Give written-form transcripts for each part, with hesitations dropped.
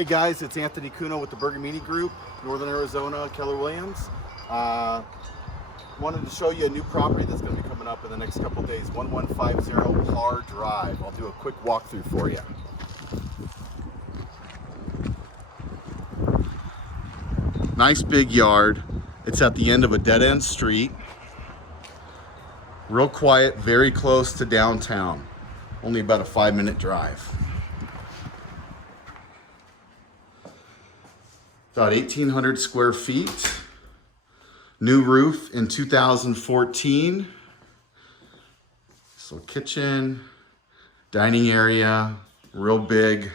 Hey guys, it's Anthony Cuno with the Bergamini Group, Northern Arizona, Keller Williams. Wanted to show you a new property that's going to be coming up in the next couple days, 1150 Paar Drive. I'll do a quick walkthrough for you. Nice big yard. It's at the end of a dead-end street. Real quiet, very close to downtown. Only about a 5-minute drive. About 1,800 square feet. New roof in 2014. So kitchen, dining area, real big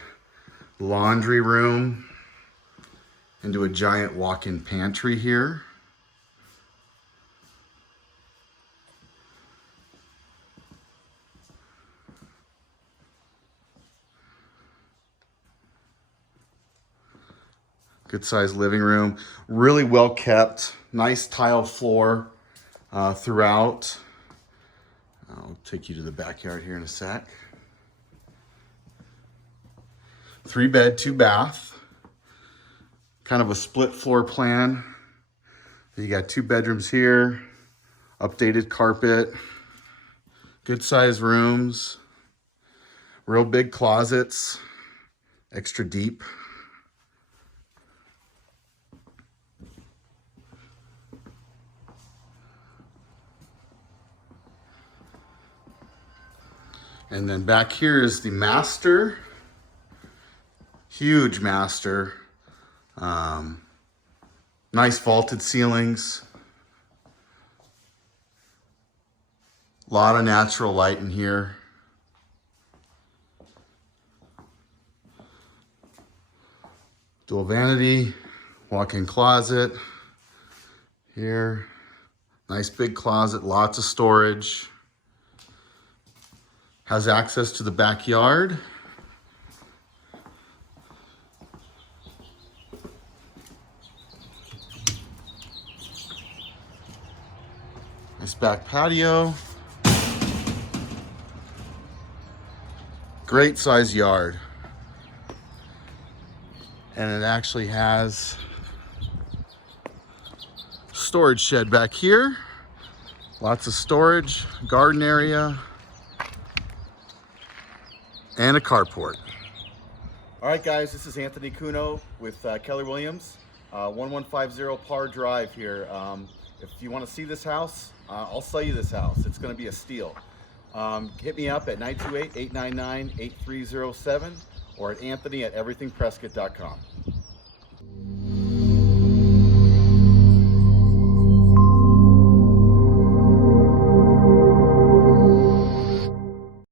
laundry room, into a giant walk-in pantry here. Good sized living room, really well kept, nice tile floor throughout. I'll take you to the backyard here in a sec. 3-bed, 2-bath, kind of a split floor plan. You got 2 bedrooms here, updated carpet, good sized rooms, real big closets, extra deep. And then back here is the master, huge master, nice vaulted ceilings, a lot of natural light in here. Dual vanity, walk-in closet here, nice big closet, lots of storage. Has access to the backyard. Nice back patio. Great size yard. And it actually has storage shed back here. Lots of storage, garden area, and a carport. All right, guys, this is Anthony Cuno with Keller Williams, 1150 Paar Drive here. If you want to see this house, I'll sell you this house. It's going to be a steal. Hit me up at 928-899-8307 or at anthony@everythingprescott.com.